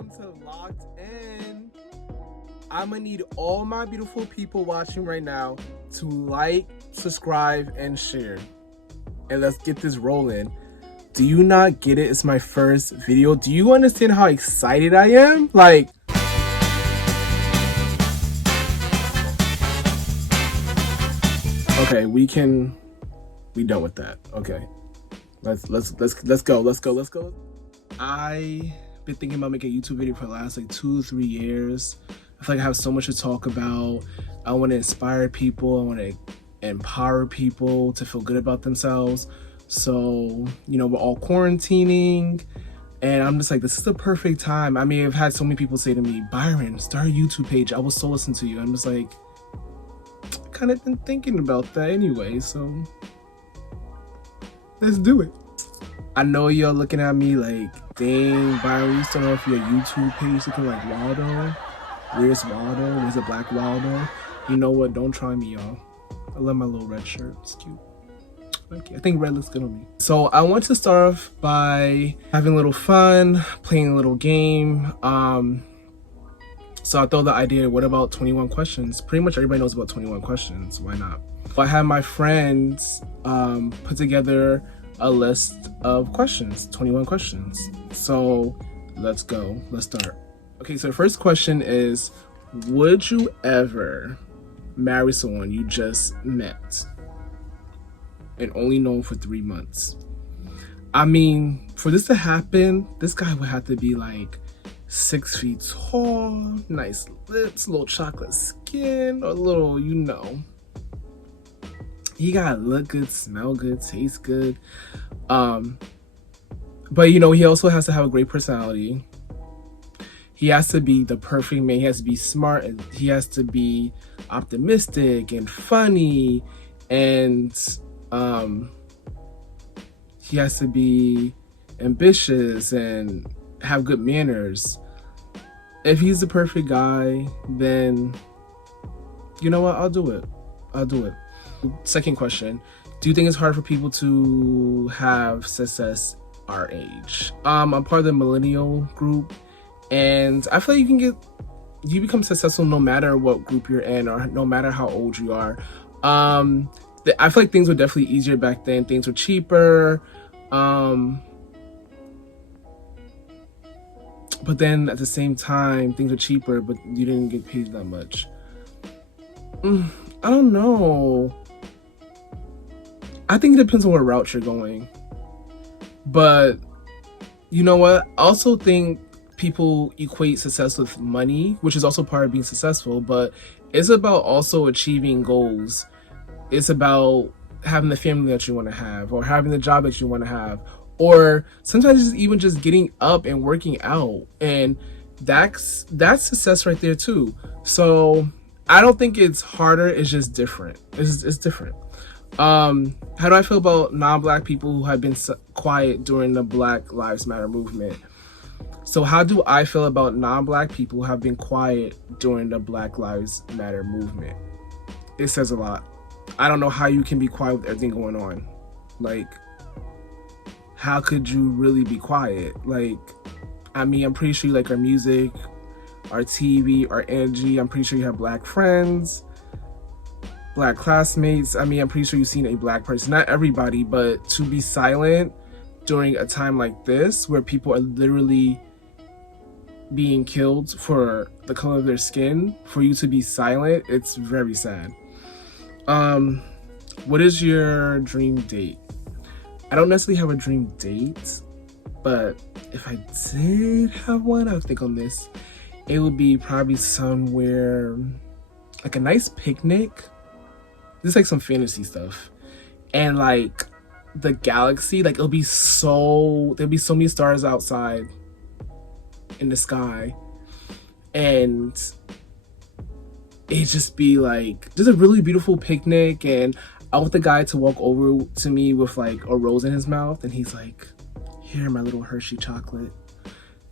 welcome to Locked In. I'm gonna need all my beautiful people watching right now to like, subscribe, and share. And let's get this rolling. Do you not get it? It's my first video. Do you understand how excited I am? Like, okay, we done with that. Okay. Let's go. I've been thinking about making a YouTube video for the last like 2-3 years. I feel like I have so much to talk about. I want to inspire people. I want to empower people to feel good about themselves. So, we're all quarantining and I'm just like, this is the perfect time. I mean, I've had so many people say to me, Byron, start a YouTube page. I will so listen to you. I'm just like, I kind of been thinking about that anyway. So let's do it. I know y'all looking at me like, dang, Byron, you started off your YouTube page looking like Waldo. Where's Waldo? Where's the black Waldo? You know what? Don't try me, y'all. I love my little red shirt. It's cute. Okay, I think red looks good on me. So I want to start off by having a little fun, playing a little game. So I thought the idea, what about 21 questions? Pretty much everybody knows about 21 questions. Why not? I had my friends put together a list of questions, 21 questions. So let's go. Let's start. Okay, so the first question is, would you ever marry someone you just met and only known for 3 months? I mean, for this to happen, this guy would have to be like 6 feet tall, nice lips, little chocolate skin, or little, he gotta look good, smell good, taste good. But he also has to have a great personality. He has to be the perfect man. He has to be smart, and he has to be optimistic and funny, and he has to be ambitious and have good manners. If he's the perfect guy, then you know what? I'll do it. Second question, do you think it's hard for people to have success our age? I'm part of the millennial group, and I feel like you become successful no matter what group you're in or no matter how old you are. I feel like things were definitely easier back then. Things were cheaper. But then at the same time, things were cheaper, but you didn't get paid that much. I don't know. I think it depends on what route you're going. But you know what? I also think people equate success with money, which is also part of being successful, but it's about also achieving goals. It's about having the family that you want to have, or having the job that you want to have, or sometimes it's even just getting up and working out. And that's success right there too. So I don't think it's harder, it's just different. It's different. How do I feel about non-Black people who have been quiet during the Black Lives Matter movement? So how do I feel about non-Black people who have been quiet during the Black Lives Matter movement? It says a lot. I don't know how you can be quiet with everything going on. Like, how could you really be quiet? Like, I mean, I'm pretty sure you like our music, our TV, our energy. I'm pretty sure you have Black friends, Black classmates. I mean, I'm pretty sure you've seen a Black person. Not everybody, but to be silent during a time like this where people are literally being killed for the color of their skin, for you to be silent, it's very sad. What is your dream date? I don't necessarily have a dream date, but if I did have one, I would think on this. It would be probably somewhere like a nice picnic. This is like some fantasy stuff. And like the galaxy, like there'll be so many stars outside in the sky. And it just be like just a really beautiful picnic, and I want the guy to walk over to me with like a rose in his mouth, and he's like, here, my little Hershey chocolate.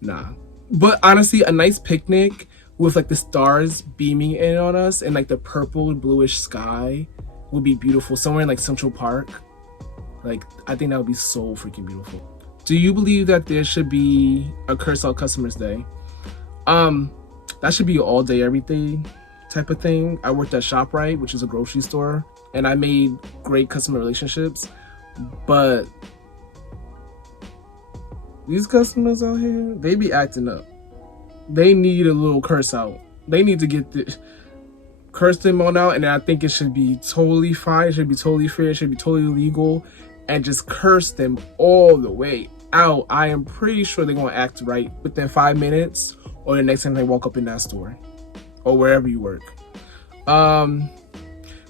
Nah. But honestly, a nice picnic with like the stars beaming in on us and like the purple bluish sky would be beautiful. Somewhere in like Central Park. Like, I think that would be so freaking beautiful. Do you believe that there should be a Curse Out Customers Day? That should be all day, every day type of thing. I worked at ShopRite, which is a grocery store, and I made great customer relationships. But these customers out here, they be acting up. They need a little curse out. They need to get the curse them on out, and I think it should be totally fine. It should be totally fair. It should be totally legal, and just curse them all the way out. I am pretty sure they're gonna act right within 5 minutes, or the next time they walk up in that store, or wherever you work.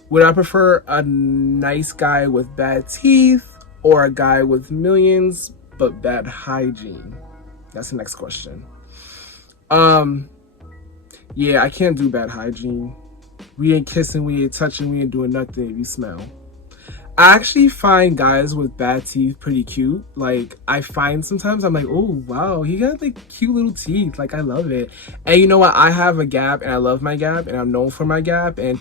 Would I prefer a nice guy with bad teeth, or a guy with millions but bad hygiene? That's the next question. Yeah, I can't do bad hygiene. We ain't kissing, we ain't touching, we ain't doing nothing if you smell. I actually find guys with bad teeth pretty cute. Like, I find sometimes I'm like, oh, wow, he got like cute little teeth. Like, I love it. And you know what? I have a gap, and I love my gap, and I'm known for my gap. And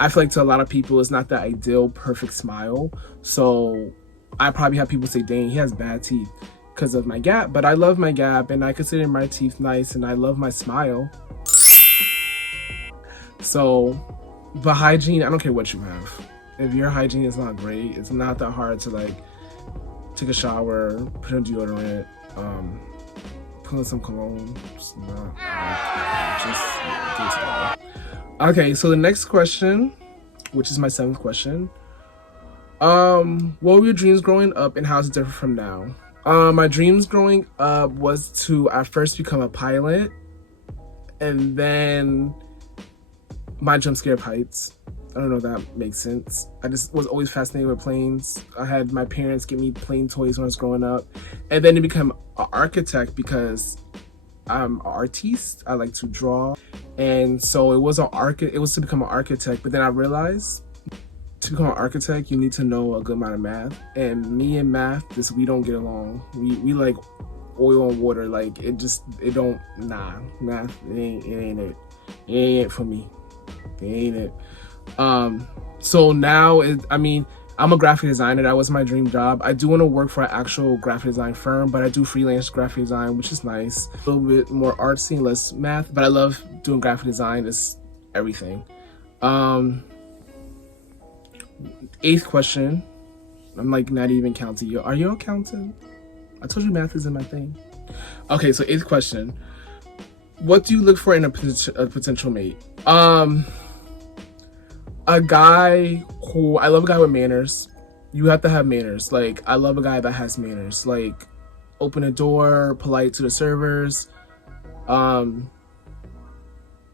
I feel like to a lot of people, it's not the ideal perfect smile. So I probably have people say, dang, he has bad teeth because of my gap. But I love my gap, and I consider my teeth nice, and I love my smile. So, but hygiene, I don't care what you have. If your hygiene is not great, it's not that hard to like take a shower, put on deodorant, put on some cologne. Just not like, just get it together. Okay, so the next question, which is my 7th question. What were your dreams growing up, and how is it different from now? My dreams growing up was to at first become a pilot, and then my jump scare of heights. I don't know if that makes sense. I just was always fascinated with planes. I had my parents get me plane toys when I was growing up. And then to become an architect, because I'm an artiste. I like to draw. And so it was to become an architect. But then I realized to become an architect, you need to know a good amount of math. And me and math, we don't get along. We like oil and water. Like math, it ain't it. It ain't it for me. It ain't it. So now I'm a graphic designer. That was my dream job. I do want to work for an actual graphic design firm, but I do freelance graphic design, which is nice. A little bit more artsy, less math, but I love doing graphic design. It's everything. 8th question. I'm like not even counting you. Are you all counting? I told you math isn't my thing. Okay, so 8th question. What do you look for in a potential mate? I love a guy with manners. You have to have manners. Like, I love a guy that has manners. Like, open a door, polite to the servers,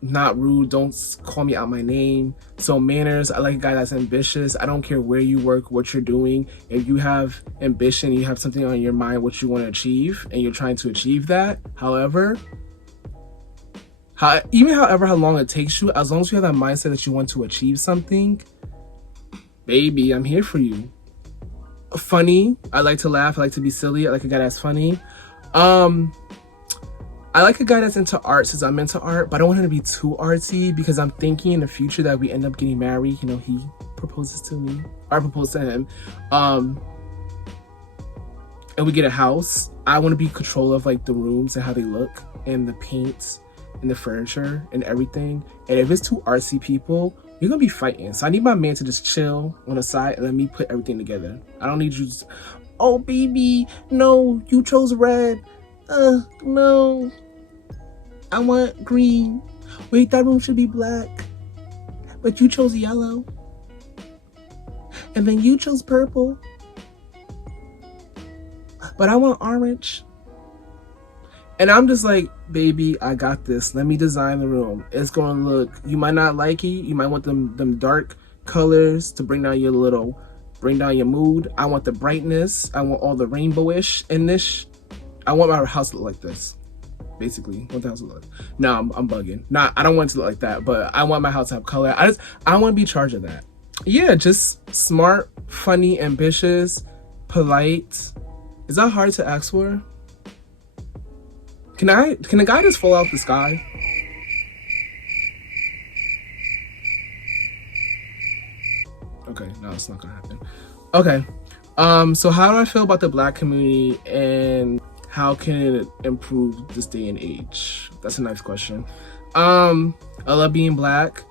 not rude, don't call me out my name. So manners. I like a guy that's ambitious. I don't care where you work, what you're doing. If you have ambition, you have something on your mind, what you want to achieve, and you're trying to achieve that. However how long it takes you, as long as you have that mindset that you want to achieve something, baby, I'm here for you. Funny. I like to laugh. I like to be silly. I like a guy that's funny. I like a guy that's into art, since I'm into art, but I don't want him to be too artsy, because I'm thinking in the future that we end up getting married. You know, he proposes to me, or I propose to him. And we get a house. I want to be in control of like the rooms and how they look, and the paint, and the furniture, and everything. And if it's too artsy people, you're gonna be fighting. So I need my man to just chill on the side and let me put everything together. I don't need you to, oh baby, no, you chose red. No, I want green. Wait, that room should be black, but you chose yellow, and then you chose purple, but I want orange. And I'm just like, baby, I got this. Let me design the room. It's gonna look, you might not like it. You might want them dark colors to bring down your mood. I want the brightness. I want all the rainbowish in this. I want my house to look like this. Basically, what the house look like. No, I'm bugging. I don't want it to look like that, but I want my house to have color. I want to be in charge of that. Yeah, just smart, funny, ambitious, polite. Is that hard to ask for? Can a guy just fall out the sky? Okay, no, it's not gonna happen. Okay, so how do I feel about the Black community, and how can it improve this day and age? That's a nice question. I love being Black.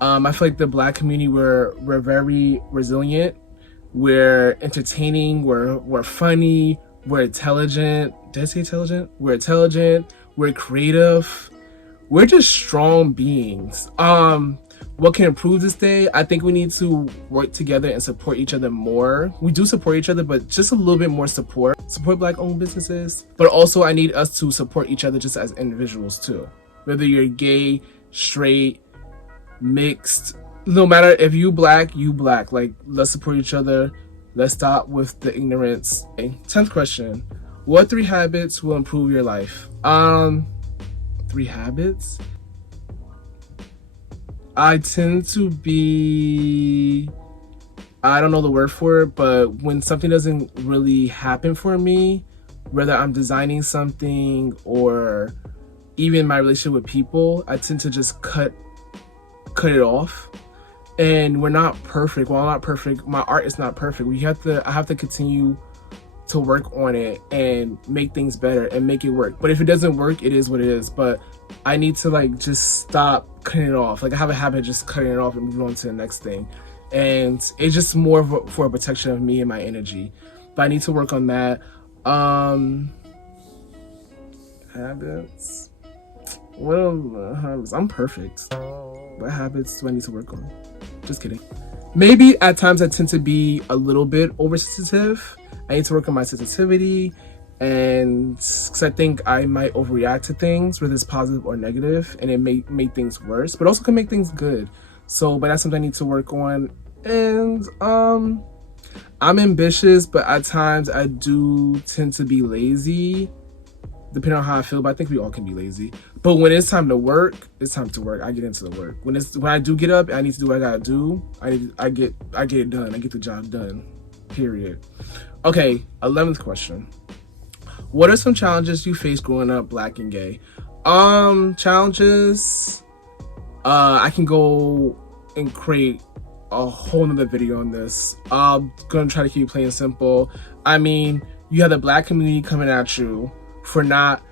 I feel like the Black community, we're very resilient. We're entertaining. We're funny. We're intelligent. Did I say intelligent? We're intelligent. We're creative. We're just strong beings. What can improve this day? I think we need to work together and support each other more. We do support each other, but just a little bit more support. Support Black-owned businesses. But also, I need us to support each other just as individuals too. Whether you're gay, straight, mixed, no matter if you Black, you Black. Like, let's support each other. Let's stop with the ignorance. Okay. 10th question. What 3 habits will improve your life? 3 habits? I tend to be, I don't know the word for it, but when something doesn't really happen for me, whether I'm designing something or even my relationship with people, I tend to just cut it off. And we're not perfect. Well, I'm not perfect. My art is not perfect. I have to continue to work on it and make things better and make it work. But if it doesn't work, it is what it is. But I need to like just stop cutting it off. Like, I have a habit of just cutting it off and moving on to the next thing. And it's just more for a protection of me and my energy. But I need to work on that. Habits. Well, habits. I'm perfect. What habits do I need to work on? Just kidding. Maybe at times I tend to be a little bit oversensitive. I need to work on my sensitivity, and because I think I might overreact to things, whether it's positive or negative, and it may make things worse, but also can make things good. So, but that's something I need to work on. And I'm ambitious, but at times I do tend to be lazy, depending on how I feel. But I think we all can be lazy. But when it's time to work, it's time to work. I get into the work. When I do get up, I need to do what I gotta do. I get it done. I get the job done. Period. Okay, 11th question. What are some challenges you faced growing up Black and gay? Challenges. I can go and create a whole nother video on this. I'm gonna try to keep it plain and simple. I mean, you have the Black community coming at you for not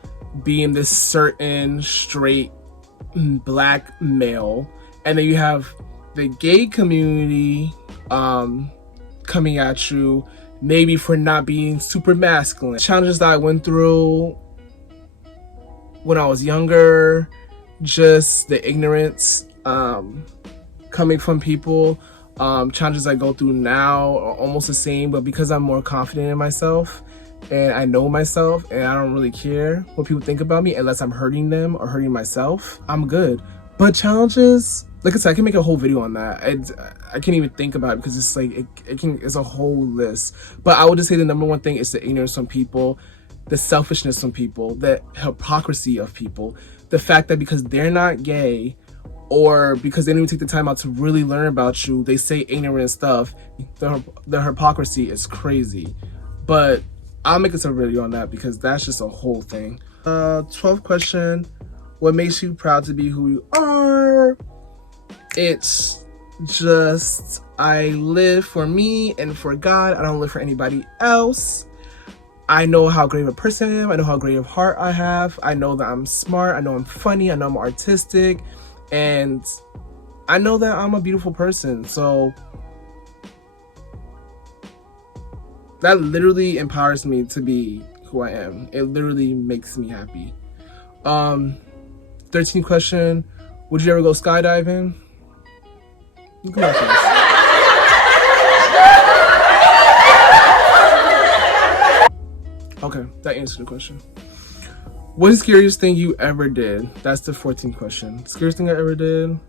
being this certain straight Black male, and then you have the gay community coming at you maybe for not being super masculine. Challenges that I went through when I was younger, just the ignorance coming from people. Challenges I go through now are almost the same, but because I'm more confident in myself and I know myself and I don't really care what people think about me unless I'm hurting them or hurting myself, I'm good. But challenges, like I said, I can make a whole video on that. I can't even think about it because it's like it's a whole list. But I would just say the number one thing is the ignorance from people, the selfishness from people, the hypocrisy of people, the fact that because they're not gay or because they didn't even take the time out to really learn about you, they say ignorant stuff. The hypocrisy is crazy. But I'll make a video on that because that's just a whole thing. 12th question. What makes you proud to be who you are? It's just, I live for me and for God. I don't live for anybody else. I know how great of a person I am. I know how great of heart I have. I know that I'm smart. I know I'm funny. I know I'm artistic. And I know that I'm a beautiful person. So that literally empowers me to be who I am. It literally makes me happy. 13th question. Would you ever go skydiving? Come on, please. Okay, that answered the question. What is the scariest thing you ever did? That's the 14th question. Scariest thing I ever did?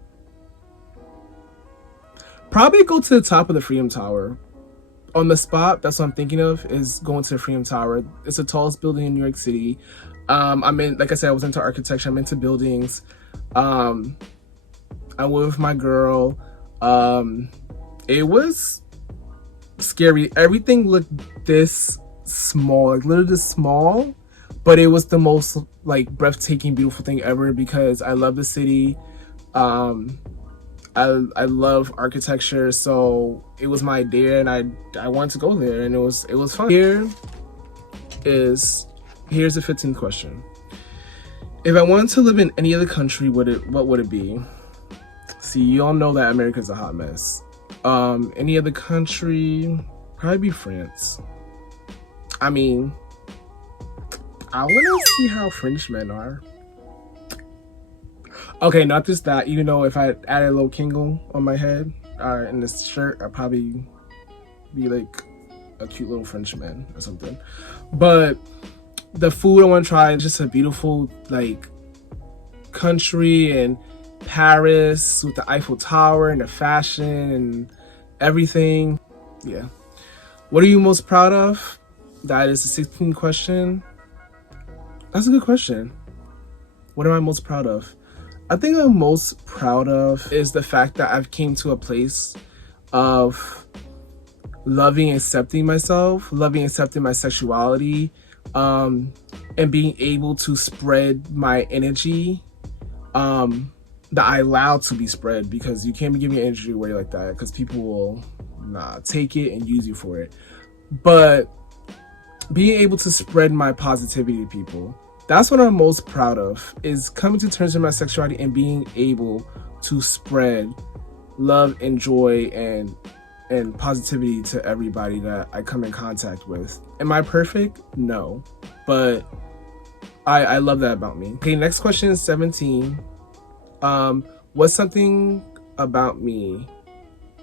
Probably go to the top of the Freedom Tower. On the spot, that's what I'm thinking of, is going to the Freedom Tower. It's the tallest building in New York City. Like I said, I was into architecture. I'm into buildings. I went with my girl. It was scary. Everything looked this small, like literally this small, but it was the most like breathtaking, beautiful thing ever because I love the city. I love architecture, so it was my idea, and I wanted to go there, and it was fun. Here is Here's the 15th question. If I wanted to live in any other country, what would it be? See, you all know that America's a hot mess. Any other country, probably be France. I mean, I want to see how French men are. Okay, not just that. Even though if I added a little kingle on my head in this shirt, I'd probably be like a cute little Frenchman or something. But the food I want to try is just a beautiful like country, and Paris with the Eiffel Tower and the fashion and everything. Yeah. What are you most proud of? That is the 16th question. That's a good question. What am I most proud of? I think I'm most proud of is the fact that I've came to a place of loving and accepting myself, loving and accepting my sexuality, and being able to spread my energy that I allow to be spread, because you can't be giving your energy away like that because people will take it and use you for it. But being able to spread my positivity to people, that's what I'm most proud of, is coming to terms with my sexuality and being able to spread love and joy and positivity to everybody that I come in contact with. Am I perfect? No. But I love that about me. Okay, next question is 17. What's something about me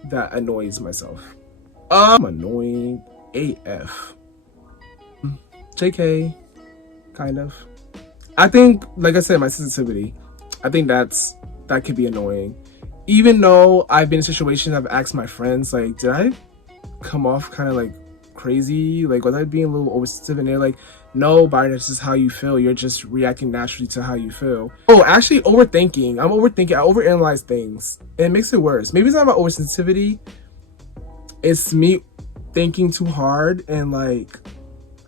that annoys myself? I'm annoying AF. JK, kind of. I think, like I said, my sensitivity, I think that could be annoying. Even though I've been in situations, I've asked my friends, like, did I come off kind of like crazy? Like, was I being a little oversensitive? And they're like, no, Byron, that's just how you feel. You're just reacting naturally to how you feel. Oh, actually, overthinking. I'm overthinking. I overanalyze things. And it makes it worse. Maybe it's not about oversensitivity. It's me thinking too hard and like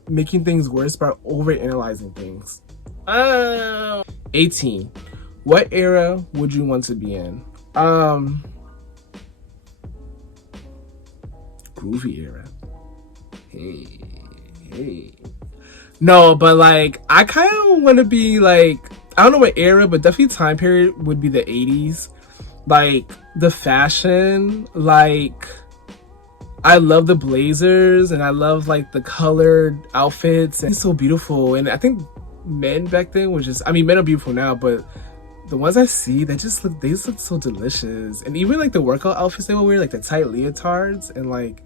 making things worse by overanalyzing things. 18. What era would you want to be in? Groovy era. Hey. No, but like I kind of want to be like, I don't know what era, but definitely time period would be the 80s. Like the fashion, like I love the blazers and I love like the colored outfits. And it's so beautiful. And I think men back then were just, I mean, men are beautiful now, but the ones I see, they just look so delicious. And even like the workout outfits they will wear, like the tight leotards, and like,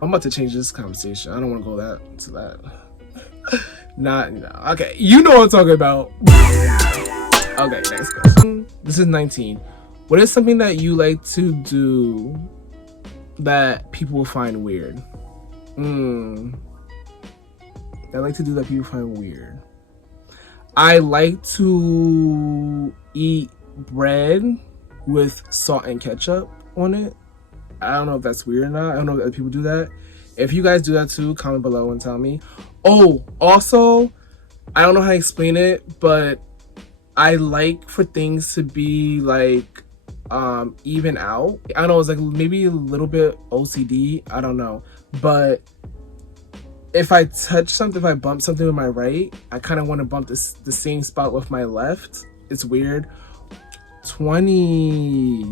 I'm about to change this conversation. I don't want to go to that. Okay, you know what I'm talking about. Okay, next question. This is 19. What is something that you like to do that people will find weird? I like to do that people find weird. I like to eat bread with salt and ketchup on it. I don't know if that's weird or not. I don't know if other people do that. If you guys do that too, comment below and tell me. Oh, also, I don't know how to explain it, but I like for things to be like even out. I don't know, it's like maybe a little bit OCD. I don't know. But if I touch something, if I bump something with my right, I kind of want to bump the same spot with my left. It's weird. 20.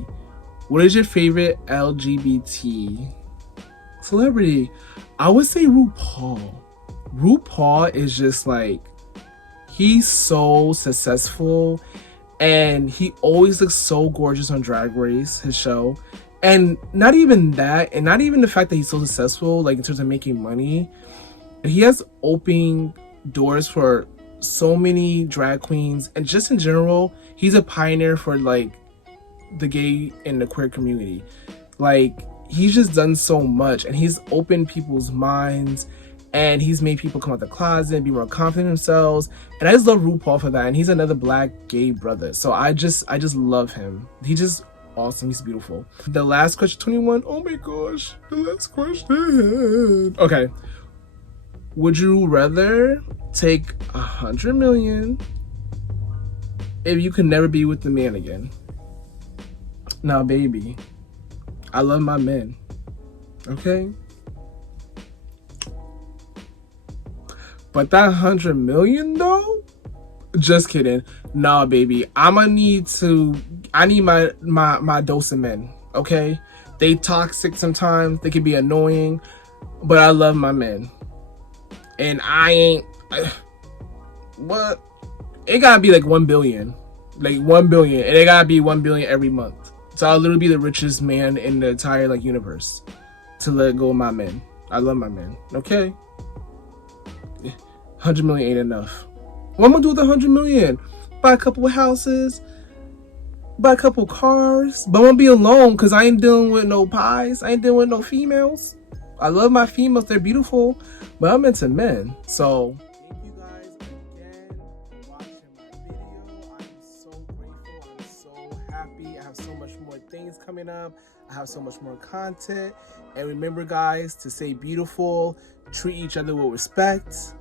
What is your favorite LGBT celebrity? I would say RuPaul. RuPaul is just like, he's so successful and he always looks so gorgeous on Drag Race, his show. And not even that, and not even the fact that he's so successful, like in terms of making money. He has opened doors for so many drag queens, and just in general, he's a pioneer for like the gay and the queer community. Like, he's just done so much, and he's opened people's minds, and he's made people come out the closet and be more confident in themselves. And I just love RuPaul for that. And he's another black gay brother, so I just love him. He's just awesome. He's beautiful. The last question, 21. Oh my gosh, the last question. Okay. Would you rather take 100 million if you could never be with the man again? Now, baby, I love my men, okay? But that 100 million though? Just kidding. Nah, baby. I need my dose of men, okay? They toxic sometimes. They can be annoying, but I love my men. And I ain't what? It gotta be like 1 billion. Like 1 billion. And it gotta be 1 billion every month. So I'll literally be the richest man in the entire like universe to let go of my men. I love my men. Okay? 100 million ain't enough. What am I gonna do with 100 million? Buy a couple of houses, buy a couple cars, but I'm gonna be alone because I ain't dealing with no pies. I ain't dealing with no females. I love my females, they're beautiful, but I'm into men. So thank you guys again for watching my video. I'm so grateful. I'm so happy. I have so much more things coming up. I have so much more content. And remember, guys, to stay beautiful, treat each other with respect.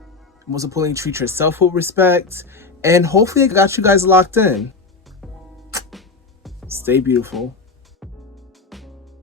Most importantly, treat yourself with respect. And hopefully I got you guys locked in. Stay beautiful.